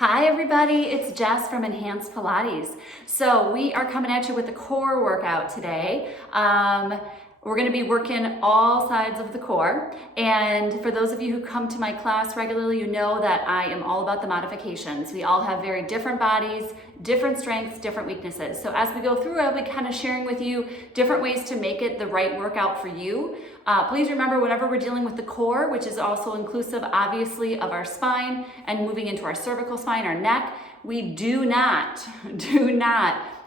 Hi everybody, it's Jess from Enhanced Pilates. So we are coming at you with a core workout today. We're gonna be working all sides of the core. And for those of you who come to my class regularly, you know that I am all about the modifications. We all have very different bodies, different strengths, different weaknesses. So as we go through, I'll be kind of sharing with you different ways to make it the right workout for you. Please remember, whenever we're dealing with the core, which is also inclusive, obviously, of our spine and moving into our cervical spine, our neck, we do not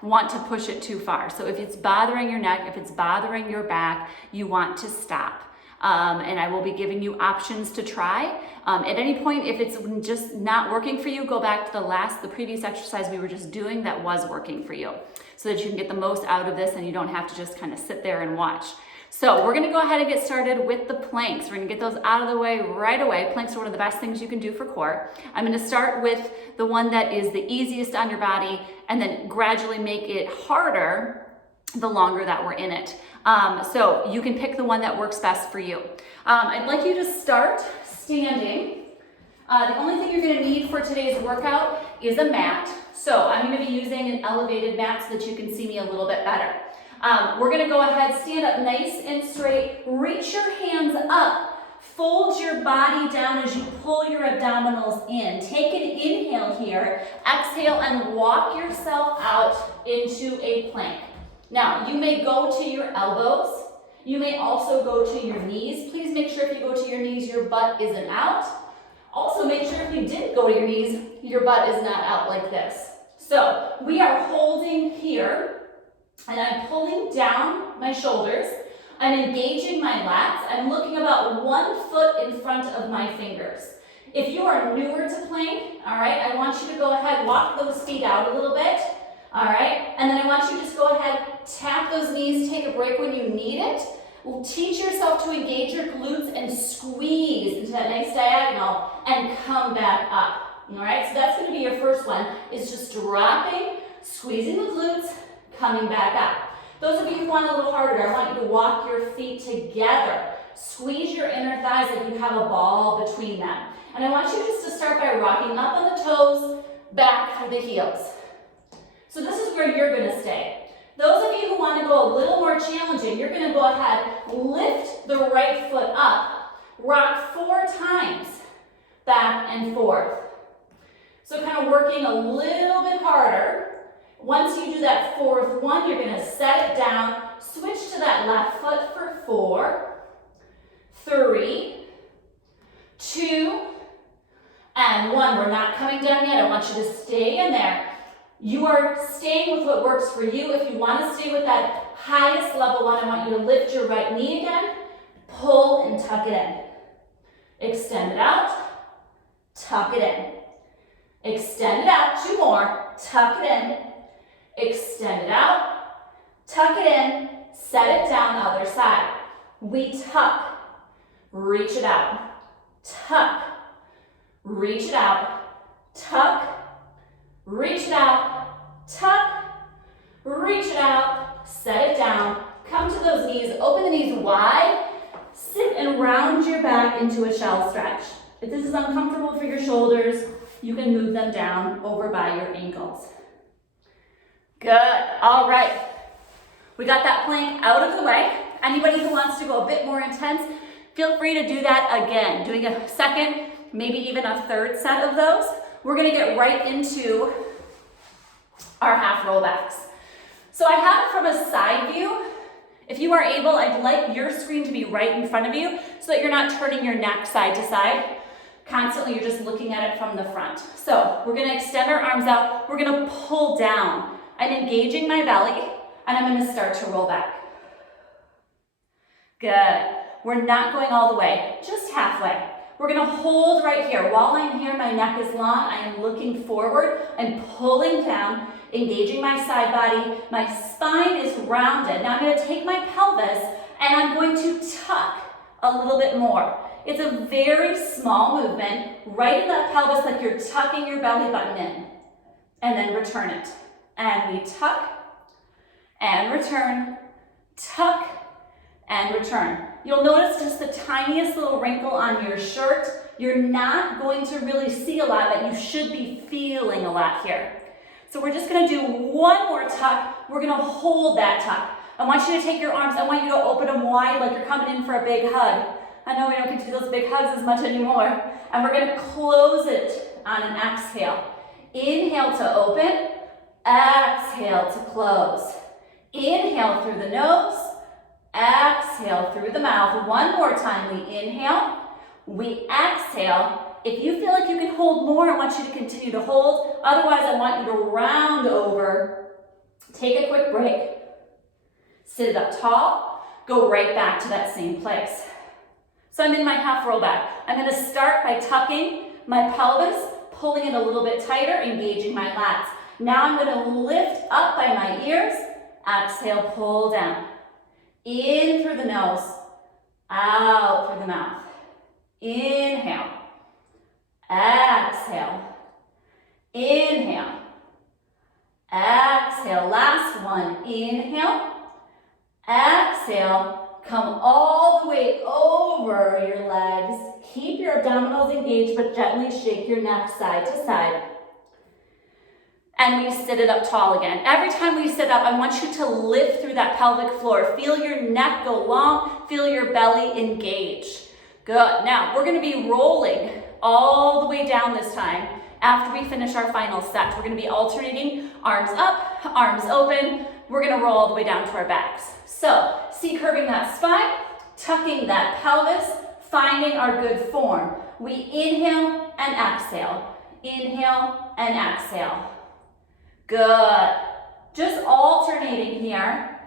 want to push it too far. So if it's bothering your neck, if it's bothering your back, you want to stop. And I will be giving you options to try. At any point, if it's just not working for you, go back to the previous exercise we were just doing that was working for you, so that you can get the most out of this and you don't have to just kind of sit there and watch. So we're gonna go ahead and get started with the planks. We're gonna get those out of the way right away. Planks are one of the best things you can do for core. I'm gonna start with the one that is the easiest on your body and then gradually make it harder the longer that we're in it. So you can pick the one that works best for you. I'd like you to start standing. The only thing you're gonna need for today's workout is a mat. So I'm gonna be using an elevated mat so that you can see me a little bit better. We're gonna go ahead, stand up nice and straight, reach your hands up, fold your body down as you pull your abdominals in. Take an inhale here, exhale and walk yourself out into a plank. Now, you may go to your elbows. You may also go to your knees. Please make sure if you go to your knees, your butt isn't out. Also, make sure if you didn't go to your knees, your butt is not out like this. So, we are holding here, and I'm pulling down my shoulders. I'm engaging my lats. I'm looking about 1 foot in front of my fingers. If you are newer to plank, all right, I want you to go ahead, walk those feet out a little bit, all right? And then I want you to just go ahead, tap those knees, take a break when you need it. Teach yourself to engage your glutes and squeeze into that nice diagonal and come back up, all right? So that's gonna be your first one, is just dropping, squeezing the glutes, coming back up. Those of you who want a little harder, I want you to walk your feet together. Squeeze your inner thighs like you have a ball between them. And I want you just to start by rocking up on the toes, back through the heels. So this is where you're gonna stay. Those of you who want to go a little more challenging, you're gonna go ahead, lift the right foot up, rock 4 times, back and forth. So kind of working a little bit harder. Once you do that 4th one, you're gonna set it down, switch to that left foot for 4, 3, 2, and 1. We're not coming down yet. I want you to stay in there. You are staying with what works for you. If you wanna stay with that highest level one, I want you to lift your right knee again, pull and tuck it in. Extend it out, tuck it in. Extend it out, 2 more, tuck it in. Extend it out, tuck it in, set it down, other side. We tuck, reach it out, tuck, reach it out, tuck, reach it out, tuck, reach it out, set it down, come to those knees, open the knees wide, sit and round your back into a shell stretch. If this is uncomfortable for your shoulders, you can move them down over by your ankles. Good, all right. We got that plank out of the way. Anybody who wants to go a bit more intense, feel free to do that again. Doing a second, maybe even a 3rd set of those. We're gonna get right into our half rollbacks. So I have it from a side view. If you are able, I'd like your screen to be right in front of you so that you're not turning your neck side to side. Constantly, you're just looking at it from the front. So we're gonna extend our arms out. We're gonna pull down. I'm engaging my belly, and I'm gonna start to roll back. Good. We're not going all the way, just halfway. We're gonna hold right here. While I'm here, my neck is long, I am looking forward, I'm pulling down, engaging my side body, my spine is rounded. Now I'm gonna take my pelvis, and I'm going to tuck a little bit more. It's a very small movement, right in that pelvis like you're tucking your belly button in, and then return it. And we tuck and return, tuck and return. You'll notice just the tiniest little wrinkle on your shirt you're not going to really see a lot, but you should be feeling a lot here. So we're just gonna do one more tuck. We're gonna hold that tuck. I want you to take your arms, I want you to open them wide like you're coming in for a big hug. I know we don't get to do those big hugs as much anymore. And we're gonna close it on an exhale. Inhale to open, exhale to close. Inhale through the nose, exhale through the mouth. One more time, we inhale, we exhale. If you feel like you can hold more, I want you to continue to hold. Otherwise, I want you to round over. Take a quick break. Sit it up tall, go right back to that same place. So I'm in my half roll back. I'm gonna start by tucking my pelvis, pulling it a little bit tighter, engaging my lats. Now I'm gonna lift up by my ears, exhale, pull down. In through the nose, out through the mouth. Inhale, exhale, inhale, exhale. Last one, inhale, exhale. Come all the way over your legs. Keep your abdominals engaged, but gently shake your neck side to side. And we sit it up tall again. Every time we sit up, I want you to lift through that pelvic floor. Feel your neck go long, feel your belly engage. Good. Now, we're gonna be rolling all the way down this time after we finish our final set. We're gonna be alternating arms up, arms open. We're gonna roll all the way down to our backs. So, C-curving that spine, tucking that pelvis, finding our good form. We inhale and exhale. Inhale and exhale. Good. Just alternating here.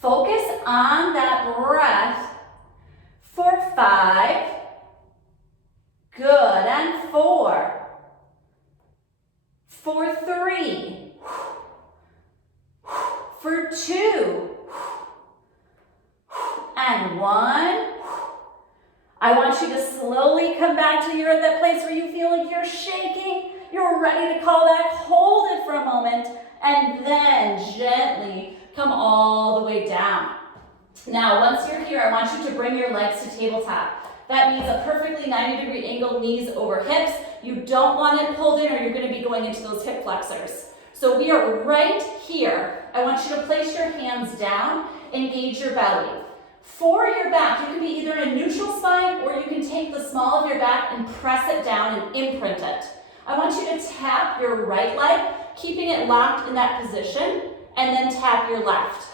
Focus on that breath for 5. Good. And 4. For 3. For 2. And 1. I want you to slowly come back till you're at that place where you feel like you're shaking. You're ready to call back. Hold it for a moment and then gently come all the way down. Now, once you're here, I want you to bring your legs to tabletop. That means a perfectly 90-degree angle, knees over hips. You don't want it pulled in or you're going to be going into those hip flexors. So we are right here. I want you to place your hands down, engage your belly. For your back, you can be either in a neutral spine or you can take the small of your back and press it down and imprint it. I want you to tap your right leg, keeping it locked in that position, and then tap your left.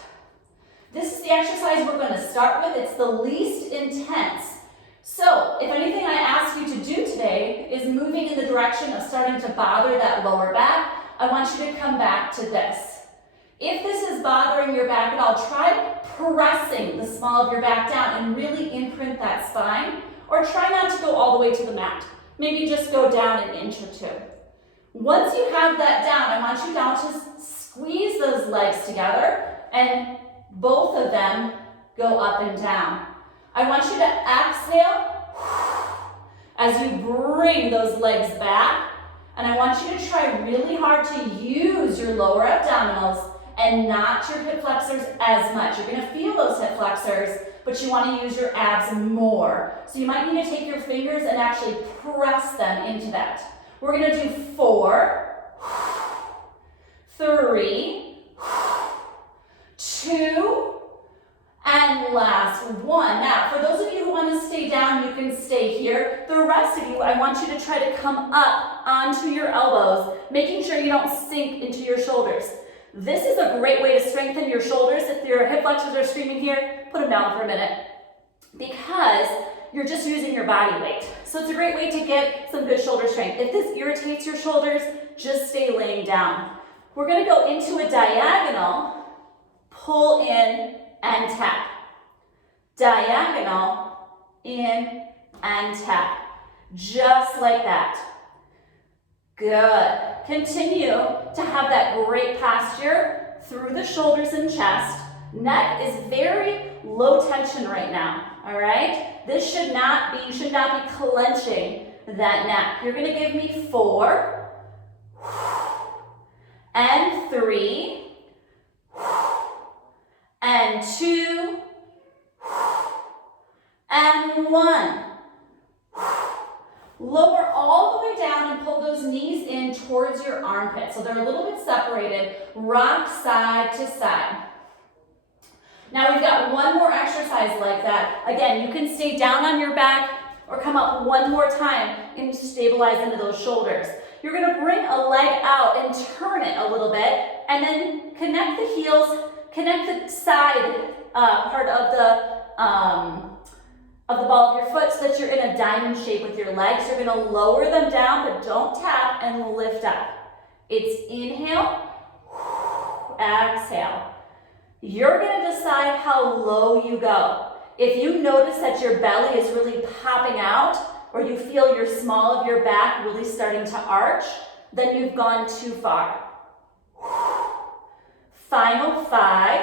This is the exercise we're going to start with. It's the least intense. So, if anything I ask you to do today is moving in the direction of starting to bother that lower back, I want you to come back to this. If this is bothering your back at all, try pressing the small of your back down and really imprint that spine, or try not to go all the way to the mat. Maybe just go down an inch or 2. Once you have that down, I want you now to squeeze those legs together and both of them go up and down. I want you to exhale as you bring those legs back, and I want you to try really hard to use your lower abdominals and not your hip flexors as much. You're gonna feel those hip flexors, but you wanna use your abs more. So you might need to take your fingers and actually press them into that. We're gonna do 4, 3, 2, and last 1. Now, for those of you who want to stay down, you can stay here. The rest of you, I want you to try to come up onto your elbows, making sure you don't sink into your shoulders. This is a great way to strengthen your shoulders. If your hip flexors are screaming here, put them down for a minute, because you're just using your body weight. So it's a great way to get some good shoulder strength. If this irritates your shoulders, just stay laying down. We're going to go into a diagonal, pull in and tap. Diagonal, in and tap. Just like that. Good. Continue to have that great posture through the shoulders and chest. Neck is very low tension right now, all right? This should not be, you should not be clenching that neck. You're gonna give me 4, and 3, and 2, and 1. Lower all the way down and pull those knees in towards your armpits. So they're a little bit separated. Rock side to side. Now we've got one more exercise like that. Again, you can stay down on your back or come up one more time and stabilize into those shoulders. You're gonna bring a leg out and turn it a little bit, and then connect the heels, connect the side part of the ball of your foot so that you're in a diamond shape with your legs. You're gonna lower them down, but don't tap, and lift up. It's inhale, exhale. You're gonna decide how low you go. If you notice that your belly is really popping out, or you feel your small of your back really starting to arch, then you've gone too far. Final 5,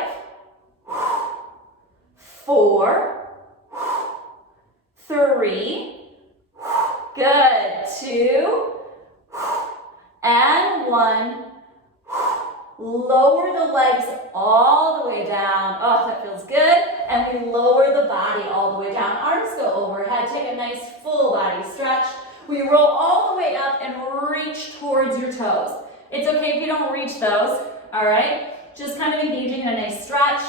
4, 3, good, 2, and 1. Lower the legs all the way down. Oh, that feels good. And we lower the body all the way down. Arms go overhead. Take a nice full body stretch. We roll all the way up and reach towards your toes. It's okay if you don't reach those, all right? Just kind of engaging in a nice stretch.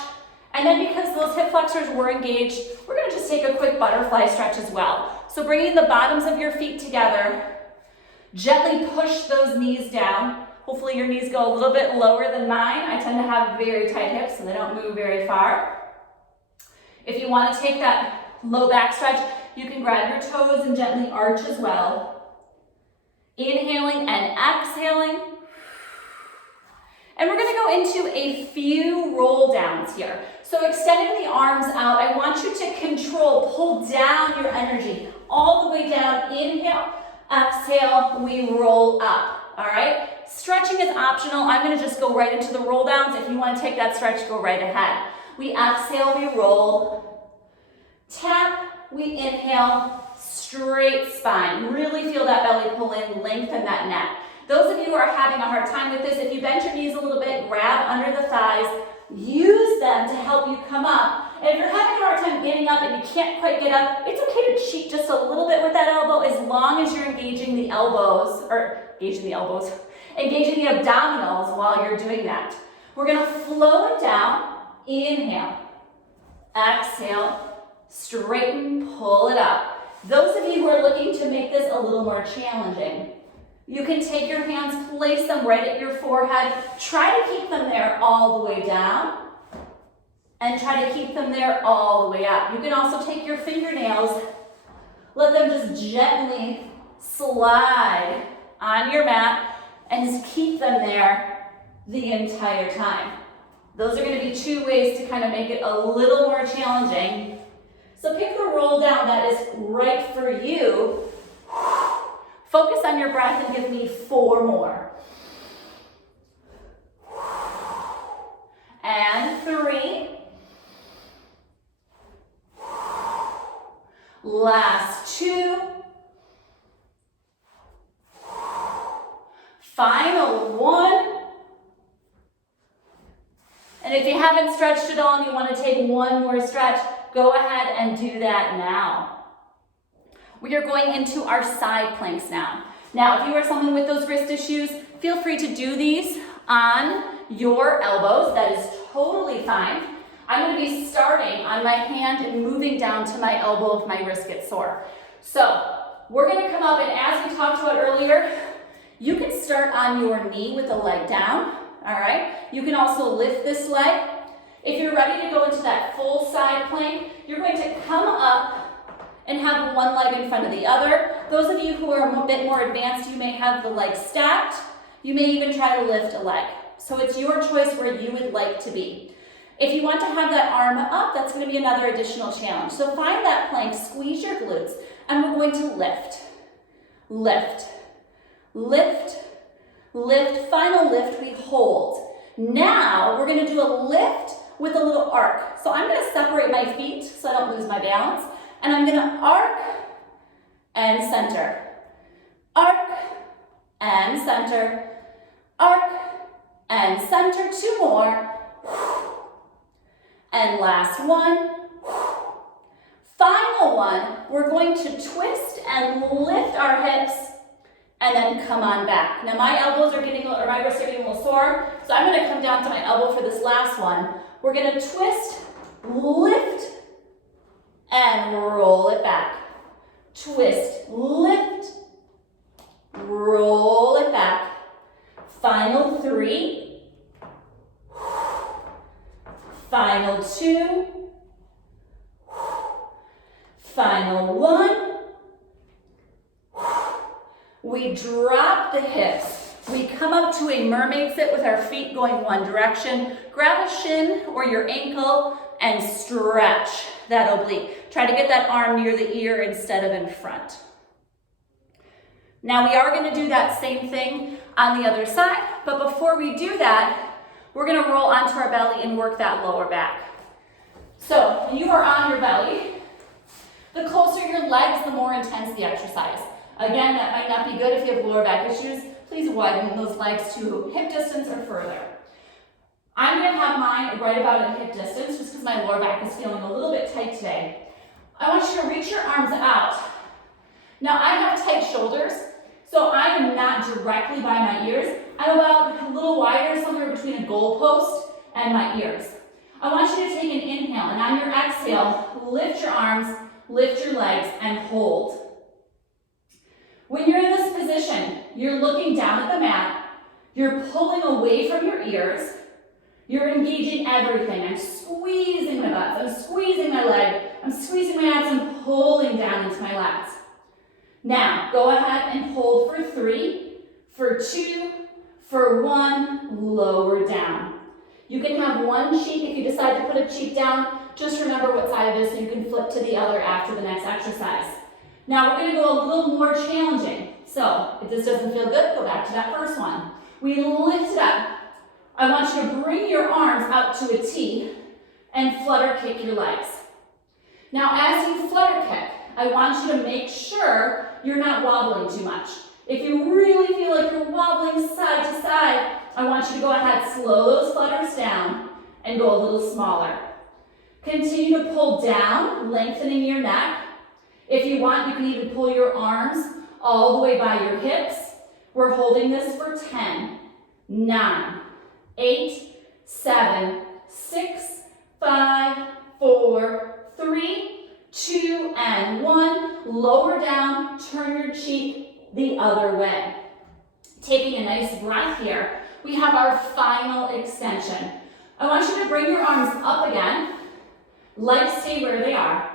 And then because those hip flexors were engaged, we're gonna just take a quick butterfly stretch as well. So bringing the bottoms of your feet together, gently push those knees down. Hopefully your knees go a little bit lower than mine. I tend to have very tight hips, so they don't move very far. If you want to take that low back stretch, you can grab your toes and gently arch as well. Inhaling and exhaling. And we're going to go into a few roll downs here. So extending the arms out, I want you to control, pull down your energy all the way down. Inhale, exhale, we roll up. All right? Stretching is optional. I'm going to just go right into the roll downs. If you want to take that stretch, go right ahead. We exhale, we roll. Tap, we inhale, straight spine. Really feel that belly pull in, lengthen that neck. Those of you who are having a hard time with this, if you bend your knees a little bit, grab under the thighs, use them to help you come up. And if you're having a hard time getting up and you can't quite get up, it's okay to cheat just a little bit with that elbow as long as you're engaging the elbows, engaging the abdominals while you're doing that. We're gonna flow it down. Inhale, exhale, straighten, pull it up. Those of you who are looking to make this a little more challenging, you can take your hands, place them right at your forehead. Try to keep them there all the way down, and try to keep them there all the way up. You can also take your fingernails, let them just gently slide on your mat, and just keep them there the entire time. Those are going to be 2 ways to kind of make it a little more challenging. So pick the roll down that is right for you. Focus on your breath and give me 4 more. And 3. Last 2. Final 1. And if you haven't stretched at all and you want to take 1 more stretch, go ahead and do that now. We are going into our side planks now. Now, if you are someone with those wrist issues, feel free to do these on your elbows. That is totally fine. I'm going to be starting on my hand and moving down to my elbow if my wrist gets sore. So we're going to come up, and as we talked about earlier, you can start on your knee with the leg down. All right. You can also lift this leg. If you're ready to go into that full side plank, you're going to come up and have one leg in front of the other. Those of you who are a bit more advanced, you may have the legs stacked. You may even try to lift a leg. So it's your choice where you would like to be. If you want to have that arm up, that's going to be another additional challenge. So find that plank, squeeze your glutes, and we're going to lift, lift, lift, lift. Final lift, we hold. Now we're going to do a lift with a little arc. So I'm going to separate my feet so I don't lose my balance. And I'm going to arc and center. Arc and center. Arc and center. 2 more. And last 1. Final final one, we're going to twist and lift our hips and then come on back. Now my elbows are getting, or my wrists are getting a little sore, so I'm gonna come down to my elbow for this last one. We're gonna twist, lift, and roll it back. Twist, lift, roll it back. Final 3. Final 2. Final 1. We drop the hips. We come up to a mermaid sit with our feet going one direction. Grab a shin or your ankle and stretch that oblique. Try to get that arm near the ear instead of in front. Now we are going to do that same thing on the other side, but before we do that, we're going to roll onto our belly and work that lower back. So when you are on your belly, the closer your legs, the more intense the exercise. Again, that might not be good if you have lower back issues. Please widen those legs to hip distance or further. I'm going to have mine right about at hip distance just because my lower back is feeling a little bit tight today. I want you to reach your arms out. Now I have tight shoulders, so I am not directly by my ears. I'm about a little wider, somewhere between a goalpost and my ears. I want you to take an inhale, and on your exhale, lift your arms, lift your legs, and hold. When you're in this position, you're looking down at the mat, you're pulling away from your ears, you're engaging everything. I'm squeezing my butt, I'm squeezing my leg, I'm squeezing my abs, and pulling down into my lats. Now, go ahead and hold for 3, for 2, for 1, lower down. You can have one cheek if you decide to put a cheek down. Just remember what side it is so you can flip to the other after the next exercise. Now we're going to go a little more challenging. So if this doesn't feel good, go back to that first one. We lift it up. I want you to bring your arms out to a T and flutter kick your legs. Now as you flutter kick, I want you to make sure you're not wobbling too much. If you really feel like you're wobbling side to side, I want you to go ahead, slow those flutters down and go a little smaller. Continue to pull down, lengthening your neck. If you want, you can even pull your arms all the way by your hips. We're holding this for 10, 9, 8, 7, 6, 5, 4, 3, 2, and 1. Lower down, turn your cheek the other way. Taking a nice breath here, we have our final extension. I want you to bring your arms up again. Legs stay where they are.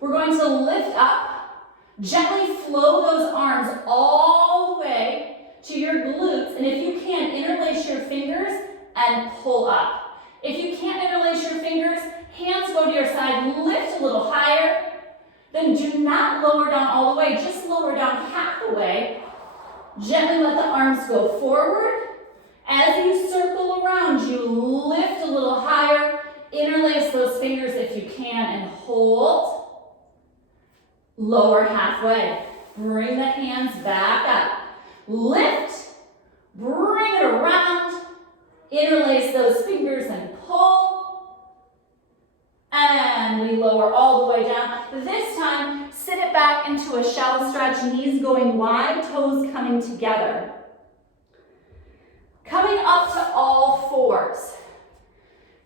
We're going to lift up, gently flow those arms all the way to your glutes, and if you can, interlace your fingers and pull up. If you can't interlace your fingers, hands go to your side, lift a little higher, then do not lower down all the way, just lower down half the way. Gently let the arms go forward. As you circle around, you lift a little higher, interlace those fingers if you can, and hold. Lower halfway. Bring the hands back up. Lift, bring it around, interlace those fingers and pull. And we lower all the way down. This time, sit it back into a shallow stretch, knees going wide, toes coming together. Coming up to all fours.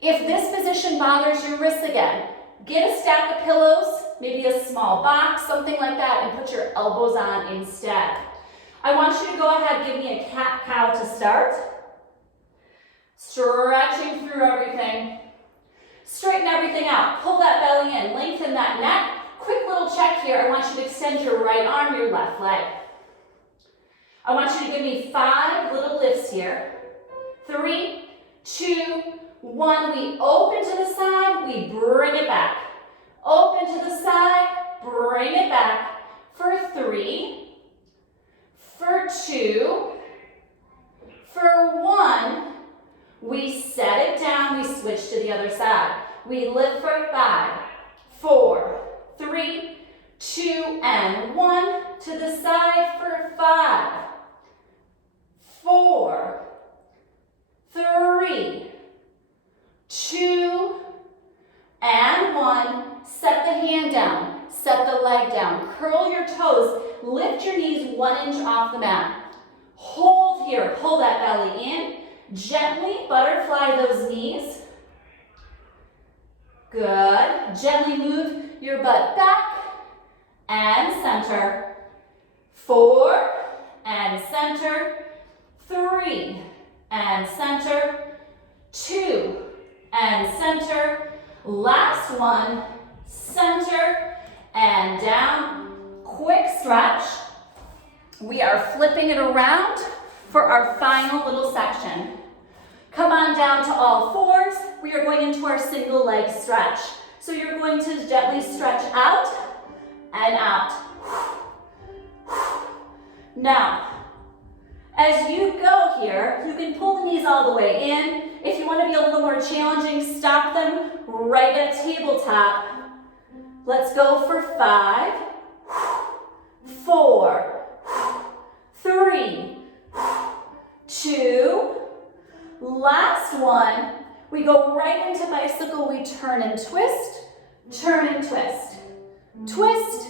If this position bothers your wrists again, get a stack of pillows, maybe a small box, something like that, and put your elbows on instead. I want you to go ahead, give me a cat-cow to start. Stretching through everything. Straighten everything out. Pull that belly in, lengthen that neck. Quick little check here. I want you to extend your right arm, your left leg. I want you to give me 5 little lifts here. 3, 2, 1. We open to the side, we bring it back. Open to the side, bring it back for 3, for 2, for 1. We set it down, we switch to the other side. We lift for 5, 4, 3, 2, and 1. To the side for 5, 4, 3, 2, and 1. Set the hand down. set the leg down. Curl your toes, lift your knees 1 inch off the mat. Hold here, pull that belly in. Gently butterfly those knees. Good. Gently move your butt back and center. 4 and center. 3 and center. 2 and center. Last one, center and down. Quick stretch. We are flipping it around for our final little section. Come on down to all fours. We are going into our single leg stretch. So you're going to gently stretch out and out. Now, as you go here, you can pull the knees all the way in. If you want to be a little more challenging, stop them right at tabletop. Let's go for 5, 4, 3, 2, last one. We go right into bicycle. We turn and twist, turn and twist. Twist,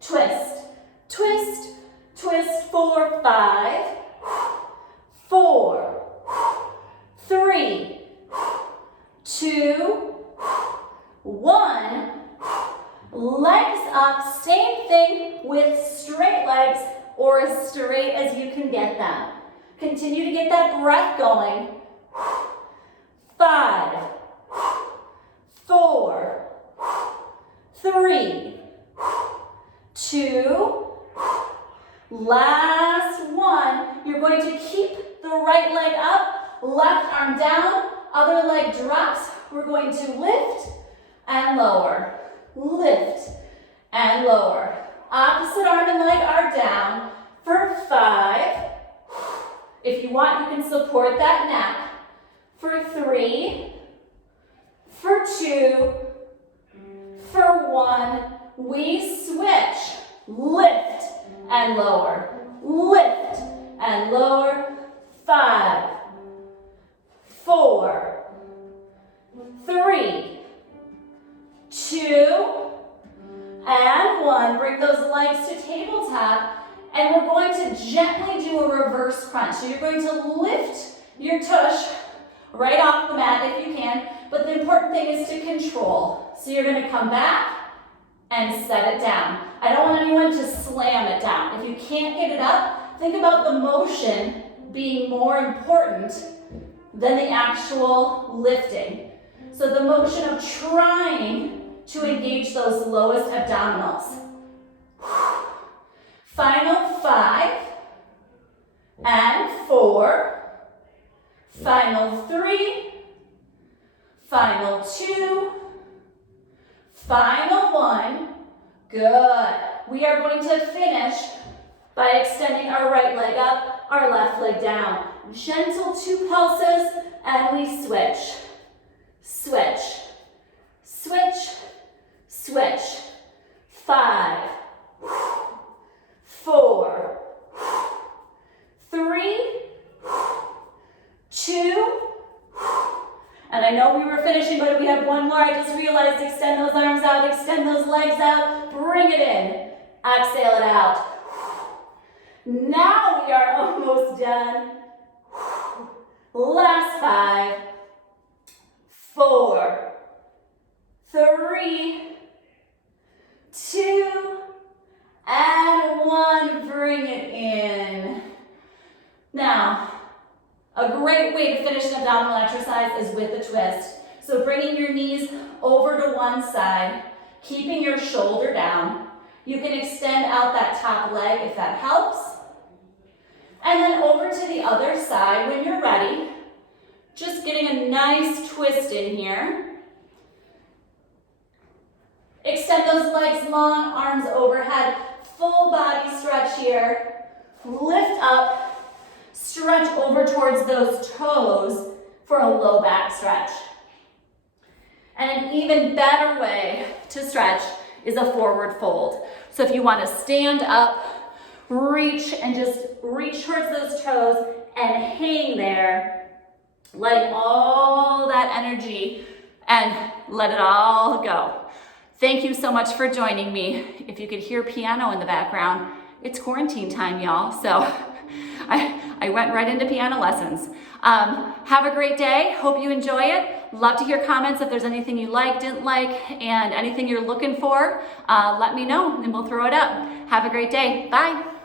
twist, twist, twist. 4, 5, 4, 3, 2, 1. Legs up. Same thing with straight legs or as straight as you can get them. Continue to get that breath going. 5, 4, 3, 2, last one. You're going to keep the right leg up, left arm down, other leg drops. We're going to lift and lower, lift and lower. Opposite arm and leg are down for 5. If you want, you can support that neck. For 3, for 2, for 1, we switch. Lift and lower, lift and lower. 5, 4, 3, 2, and 1. Bring those legs to tabletop, and we're going to gently do a reverse crunch. So you're going to lift your tush right off the mat if you can, but the important thing is to control. So you're going to come back and set it down. I don't want anyone to slam it down. If you can't get it up, think about the motion being more important than the actual lifting. So the motion of trying to engage those lowest abdominals. Final 5 and 4. Final 3, final 2, final 1. Good. We are going to finish by extending our right leg up, our left leg down. Gentle 2 pulses, and we switch. Switch, switch, switch. 5, 4, 3, 2, and I know we were finishing, but we have one more. I just realized, extend those arms out, extend those legs out, bring it in, exhale it out. Now we are almost done. Last 5, 4, 3, 2, and 1. Bring it in. Now, a great way to finish an abdominal exercise is with a twist. So bringing your knees over to one side, keeping your shoulder down. You can extend out that top leg if that helps. And then over to the other side when you're ready. Just getting a nice twist in here. Extend those legs long, arms overhead. Full body stretch here. Lift up. Stretch over towards those toes for a low back stretch. And an even better way to stretch is a forward fold. So if you want to stand up, reach and just reach towards those toes and hang there, letting all that energy and let it all go. Thank you so much for joining me. If you could hear piano in the background, it's quarantine time, y'all. So I went right into piano lessons. Have a great day. Hope you enjoy it. Love to hear comments if there's anything you like, didn't like, and anything you're looking for. Let me know and we'll throw it up. Have a great day. Bye.